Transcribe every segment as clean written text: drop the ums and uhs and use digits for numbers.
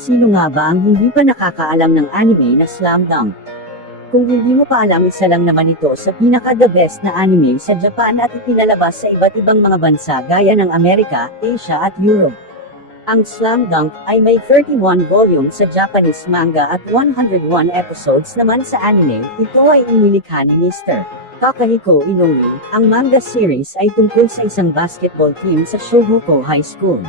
Sino nga ba ang hindi pa nakakaalam ng anime na Slam Dunk? Kung hindi mo pa alam, isa lang naman ito sa pinaka-the best na anime sa Japan at ipinalabas sa iba't ibang mga bansa gaya ng Amerika, Asia at Europe. Ang Slam Dunk ay may 31 volumes sa Japanese manga at 101 episodes naman sa anime. Ito ay inilikha ni Mr. Takahiko Inoue. Ang manga series ay tungkol sa isang basketball team sa Shohoku High School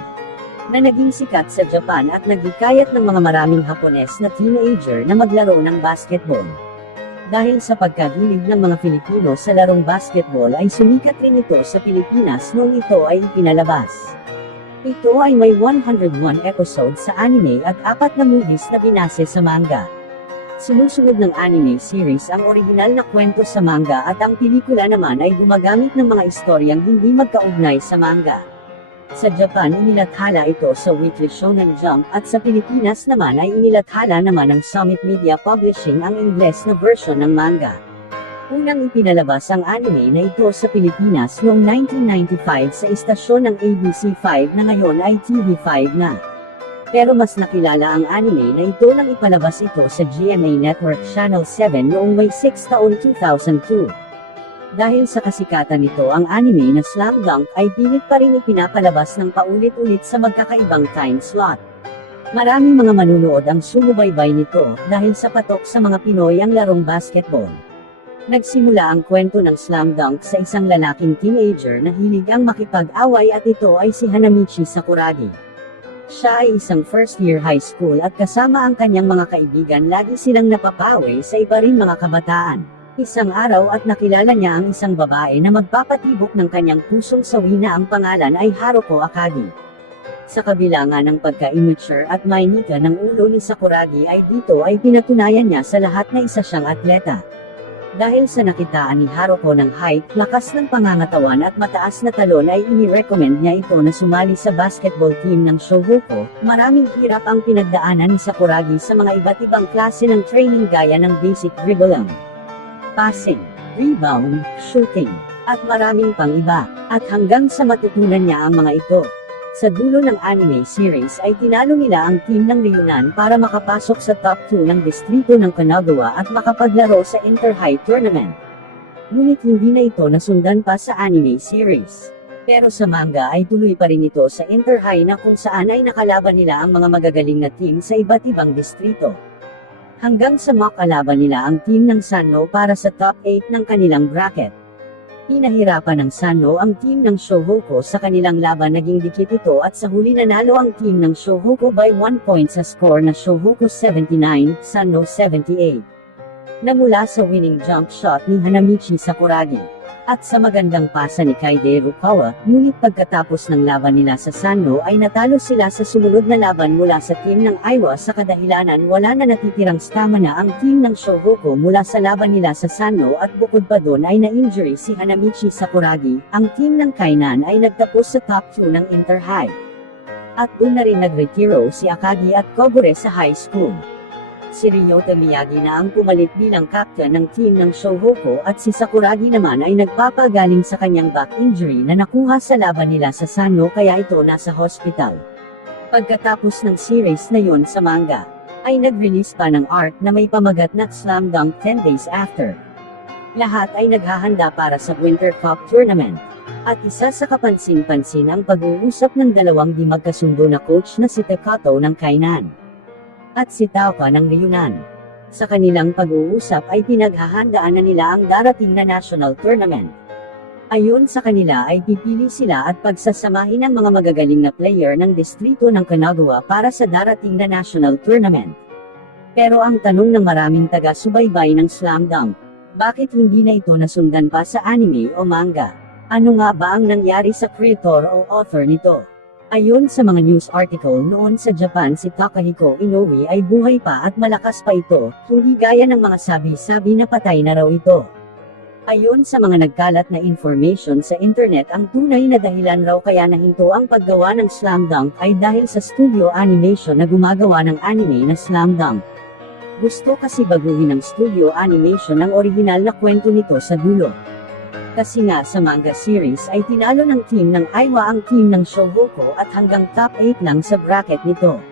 na naging sikat sa Japan at naghikayat ng mga maraming Hapones na teenager na maglaro ng basketball. Dahil sa pagkahilig ng mga Pilipino sa larong basketball ay sumikat rin ito sa Pilipinas noong ito ay ipinalabas. Ito ay may 101 episodes sa anime at 4 na movies na binase sa manga. Sinusunod ng anime series ang original na kwento sa manga at ang pelikula naman ay gumagamit ng mga istoryang hindi magkaugnay sa manga. Sa Japan inilathala ito sa Weekly Shonen Jump at sa Pilipinas naman ay inilathala naman ng Summit Media Publishing ang Ingles na version ng manga. Unang ipinalabas ang anime na ito sa Pilipinas noong 1995 sa istasyon ng ABC5 na ngayon ay TV5 na. Pero mas nakilala ang anime na ito nang ipalabas ito sa GMA Network Channel 7 noong May 6 taon 2002. Dahil sa kasikatan nito, ang anime na Slam Dunk ay pilit pa rin ipinapalabas ng paulit-ulit sa magkakaibang time slot. Maraming mga manunood ang sumubaybay nito dahil sa patok sa mga Pinoy ang larong basketball. Nagsimula ang kwento ng Slam Dunk sa isang lalaking teenager na hilig ang makipag-away at ito ay si Hanamichi Sakuragi. Siya ay isang first-year high school at kasama ang kanyang mga kaibigan lagi silang napapawi sa iba rin mga kabataan. Isang araw at nakilala niya ang isang babae na magpapatibok ng kanyang pusong sawi na ang pangalan ay Haruko Akagi. Sa kabila nga ng pagka-immature at mainita ng ulo ni Sakuragi ay dito ay pinatunayan niya sa lahat na isa siyang atleta. Dahil sa nakitaan ni Haruko ng height, lakas ng pangangatawan at mataas na talon ay inirecommend niya ito na sumali sa basketball team ng Shohoku. Maraming hirap ang pinagdaanan ni Sakuragi sa mga iba't ibang klase ng training gaya ng basic dribbling, passing, rebound, shooting, at maraming pang iba, at hanggang sa matutunan niya ang mga ito. Sa dulo ng anime series ay tinalo nila ang team ng Ryunan para makapasok sa top 2 ng distrito ng Kanagawa at makapaglaro sa Inter-High Tournament. Ngunit hindi na ito nasundan pa sa anime series. Pero sa manga ay tuloy pa rin ito sa Inter-High na kung saan ay nakalaban nila ang mga magagaling na team sa iba't ibang distrito. Hanggang sa makalaban nila ang team ng Sanno para sa top 8 ng kanilang bracket. Pinahirapan ng Sanno ang team ng Shohoku sa kanilang laban, naging dikit ito at sa huli nanalo ang team ng Shohoku by 1 point sa score na Shohoku 79, Sanno 78. Na mula sa winning jump shot ni Hanamichi Sakuragi. At sa magandang pasa ni Kaide Rukawa, ngunit pagkatapos ng laban nila sa Sanno ay natalo sila sa sumunod na laban mula sa team ng Aiwa sa kadahilanan wala na natitirang stamina ang team ng Shohoku mula sa laban nila sa Sanno at bukod pa doon ay na-injury si Hanamichi Sakuragi. Ang team ng Kainan ay nagtapos sa top 2 ng Inter-High. At doon na rin nagretiro si Akagi at Kogure sa high school. Si Ryota Miyagi na ang pumalit bilang captain ng team ng Shohoku at si Sakuragi naman ay nagpapagaling sa kanyang back injury na nakuha sa laban nila sa Sanno kaya ito nasa hospital. Pagkatapos ng series na yon sa manga, ay nag-release pa ng art na may pamagat na Slam Dunk 10 days after. Lahat ay naghahanda para sa Winter Cup Tournament. At isa sa kapansin-pansin ang pag-uusap ng dalawang di magkasundo na coach na si Takato ng Kainan at si Taoka ng Ryunan. Sa kanilang pag-uusap ay pinaghahandaan na nila ang darating na national tournament. Ayon sa kanila ay pipili sila at pagsasamahin ang mga magagaling na player ng distrito ng Kanagawa para sa darating na national tournament. Pero ang tanong ng maraming taga-subaybay ng Slam Dunk, bakit hindi na ito nasundan pa sa anime o manga? Ano nga ba ang nangyari sa creator o author nito? Ayon sa mga news article noon sa Japan, si Takahiko Inoue ay buhay pa at malakas pa ito, hindi gaya ng mga sabi-sabi na patay na raw ito. Ayon sa mga nagkalat na information sa internet, ang tunay na dahilan raw kaya nahinto ang paggawa ng Slam Dunk ay dahil sa studio animation na gumagawa ng anime na Slam Dunk. Gusto kasi baguhin ng studio animation ang original na kwento nito sa dulo. Kasi nga sa manga series ay tinalo ng team ng Aiwa ang team ng Shohoku at hanggang top 8 lang sa bracket nito.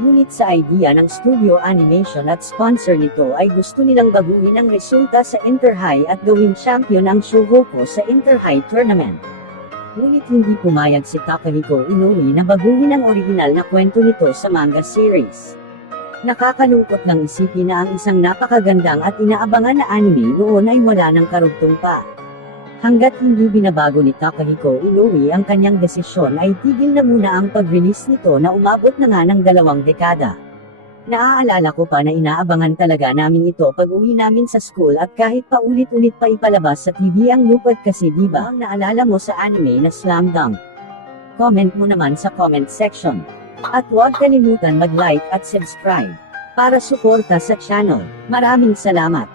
Ngunit sa idea ng studio animation at sponsor nito ay gusto nilang baguhin ang resulta sa Inter-High at gawing champion ang Shohoku sa Inter-High tournament. Ngunit hindi pumayag si Takahiko Inoue na baguhin ang original na kwento nito sa manga series. Nakakalungkot ng isipin na ang isang napakagandang at inaabangan na anime noon ay wala ng karugtong pa. Hanggat hindi binabago ni Takahiko Inoue ang kanyang desisyon ay tigil na muna ang pag-release nito na umabot na nga ng 2 dekada. Naaalala ko pa na inaabangan talaga namin ito pag uwi namin sa school at kahit paulit-ulit pa ipalabas sa TV ang lupad kasi diba ang naalala mo sa anime na Slam Dunk? Comment mo naman sa comment section. At huwag kalimutan mag-like at subscribe para suporta sa channel. Maraming salamat!